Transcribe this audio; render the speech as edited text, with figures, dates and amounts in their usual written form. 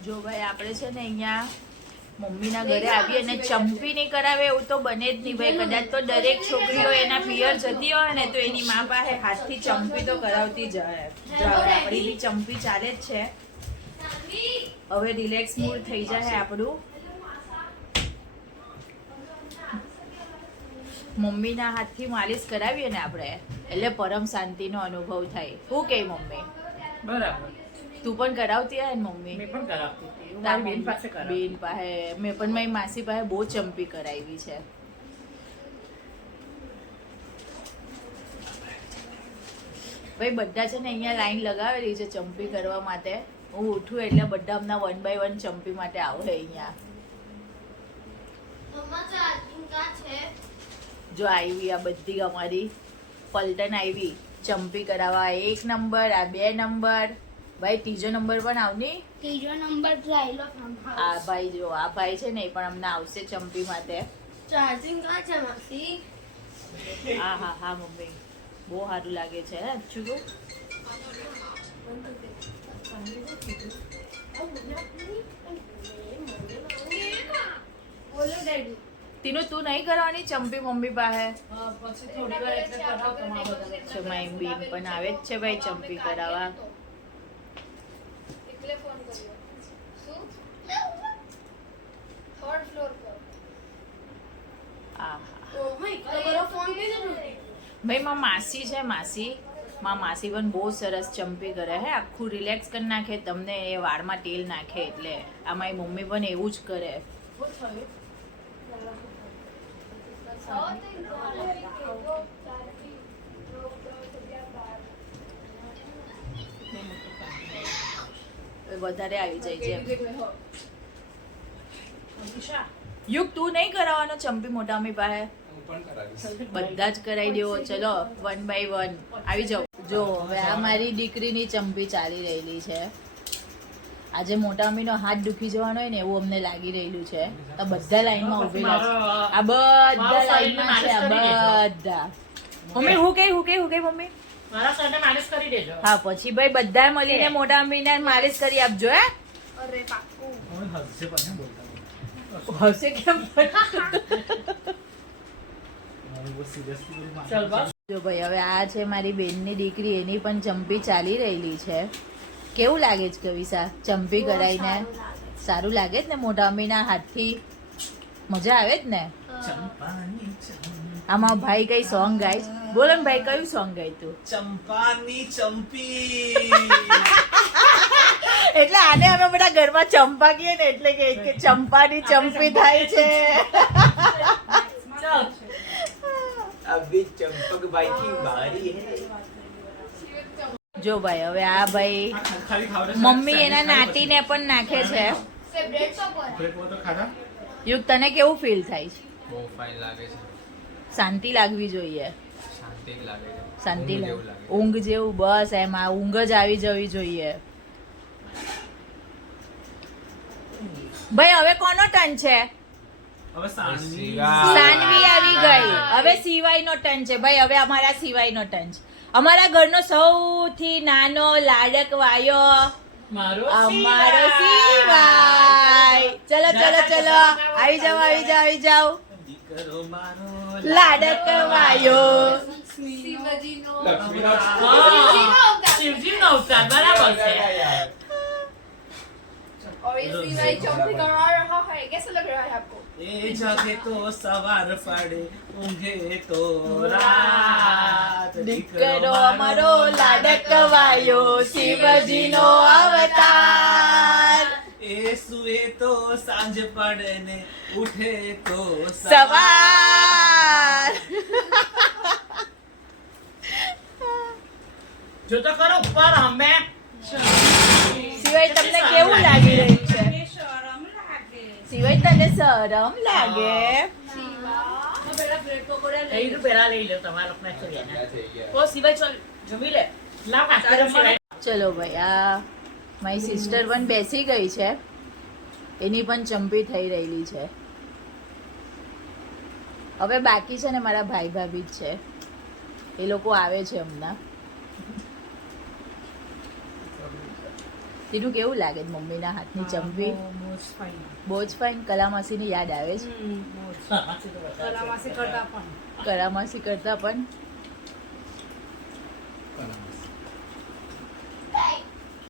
જો ભાઈ આપણે છે ને અહીંયા મમ્મીના ઘરે આવીએ અને ચંપી નહીં કરાવે એવું તો બને જ નહીં ભાઈ. કદાચ તો દરેક છોકરીઓ એના પિયર જતી હોય ને તો એની મા પાસે હાથથી ચંપી તો કરાવતી જ હોય. જો આપણી બી ચંપી ચાલે જ છે. હવે રિલેક્સ મૂડ થઈ જાય આપણું. મમ્મીના હાથથી માલિશ કરાવીએ ને આપણે એટલે પરમ શાંતિનો અનુભવ થાય. શું કે મમ્મી? બરાબર. તું પણ કરાવતી હોય ને મમ્મી? મેં પણ કરાવતી હતી. હું તારી મારી બેન પાસે કરાવતી. બેન પાસે મેં પણ મારી માસી પાસે બહુ ચંપી કરાવી છે. ભાઈ બધા છે ને અહીંયા લાઈન લગાવેલી છે ચંપી કરવા માટે. હું ઉઠું એટલે બધા હમણાં 1 by 1 ચંપી માટે આવે અહીંયા. જો આવી આ બધી અમારી પલટન આવી ચંપી કરાવવા. 1 નંબર, આ 2 નંબર, ભાઈ 3જો નંબર પણ આવની. 3જો નંબર ટ્રાયલો ફાર્મ હાઉસ. આ ભાઈ જો આ ભાઈ છે ને એ પણ અમને આવશે ચંપી માટે. ચાર્જિંગ કા છે માસી? હા હા હા મમ્મી બહુ સારું લાગે છે. અચ્છું તો બોલો ડેડી. તીનું તું નહીં કરવાની ચંપી મમ્મી પાસે? પછી થોડી વાર એટલે કરાવ તમારા બધા. છે મારી બેન પણ આવે જ છે ભાઈ ચંપી કરાવવા. એટલે ફોન કર્યો. શું? 3rd ફ્લોર પર. આ ઓ માય તમારો ફોન કેજો ભાઈ માં માસી છે માસી પણ બહુ સરસ ચંપી કરે હે. આખું રિલેક્સ કરી નાખે તમને. એ વાળમાં તેલ નાખે એટલે આ મારી મમ્મી પણ એવું જ કરે. વધારે આવી જાય છે. યુગ તું નહીં કરાવવાનો ચંપી મોટા મમ્મી પાસે? બધા જ કરાવી દેવો. ચલો 1 by 1 આવી જાઓ. જો હવે આ મારી દીકરીની ચંપી ચાલી રહેલી છે. આજે મોટા મમ્મીનો હાથ દુખી જવાનો હોય ને એવું અમને લાગી રહેલું છે. તો બધા લાઈનમાં ઉભેલા છે. આ બધા લાઈનમાં છે. આ બધા મમ્મી હું કઈ મમ્મી? મારા સાથે માલિશ કરી દેજો. હા પછી ભાઈ બધા મળીને મોટા મમ્મીને માલિશ કરી આપજો. હે અરે પાક્કું. હશે પણ બોલતા. હશે કેમ? ચાલ બસ. જો ભાઈ હવે આ છે મારી બેનની દીકરી. એની પણ ચંપી ચાલી રહેલી છે. કેવું લાગે છે કવિસા ચંપી કરાઈને? સારું લાગે જ ને મોટા મમ્મીના હાથથી? મજા આવે જ ને? આમાં ભાઈ કઈ સોંગ ગાય? બોલો ને ભાઈ કયું સોંગ ગાય તું? ચંપાની ચંપી. એટલે આને અમે બધા ઘરમાં ચંપા કહીએ ને એટલે કે ચંપાની ચંપી થાય છે. અભી ચંપક ભાઈ કી બારી હે. જો ભાઈ હવે આ ભાઈ મમ્મી એના નાતીને પણ નાખે છે. ફેવરેટ તો પર. યુગ તને કેવું ફીલ થાય છે? બહુ ફાઇન લાગે છે. શાંતિ લાગવી જોઈએ. શાંતિ લાગે છે. શાંતિ ઊંઘ જેવું બસ એમાં ઊંઘ જ આવી જવી જોઈએ. ભાઈ હવે કોનો ટર્ન છે? હવે સાનવી સાનવી આવી ગઈ. હવે સિવાય નો ટર્ન છે ભાઈ. હવે અમારા સિવાય નો ટર્ન છે. અમારા ઘરનો સૌથી નાનો લાડક વાયો અમારો સિવાય. ચલો આવી જાઓ. દીકરો મારો લાડક વાયો. શિવજીનો શિવજીનો અવતાર બરાબર છે. और इस सिवाय चंपी करवा रहा है. कैसा लग रहा है आपको? એ જાગે તો સવાર પડે ઊંઘે તો રાત. દીકરો અમારો લાડક વાયો શિવજીનો અવતાર. એ સુએ તો સાંજ પડે ને ઉઠે તો સવાર. જો તો કરો ઉપર અમે સિવાય તમને કેવું લાગી રહ્યું છે? સિવાય તને શરમ લાગે? પેલા લઈ લો તમારા લોકો ઓ સિવાય ચાલ જમી લે. લાવ કાસ્તરમ સિવાય. ચલો ભાઈ આ મારી સિસ્ટર પણ બેસી ગઈ છે. એની પણ ચંપી થઈ રહેલી છે. હવે બાકી છે ને મારા ભાઈ ભાભી જ છે. એ લોકો આવે છે હમણાં. તેનું કેવું લાગે છે મમ્મીના હાથની ચંપી બહુ જ ફાઇન કલામાસીની યાદ આવે છે કલામાસી કરતા પણ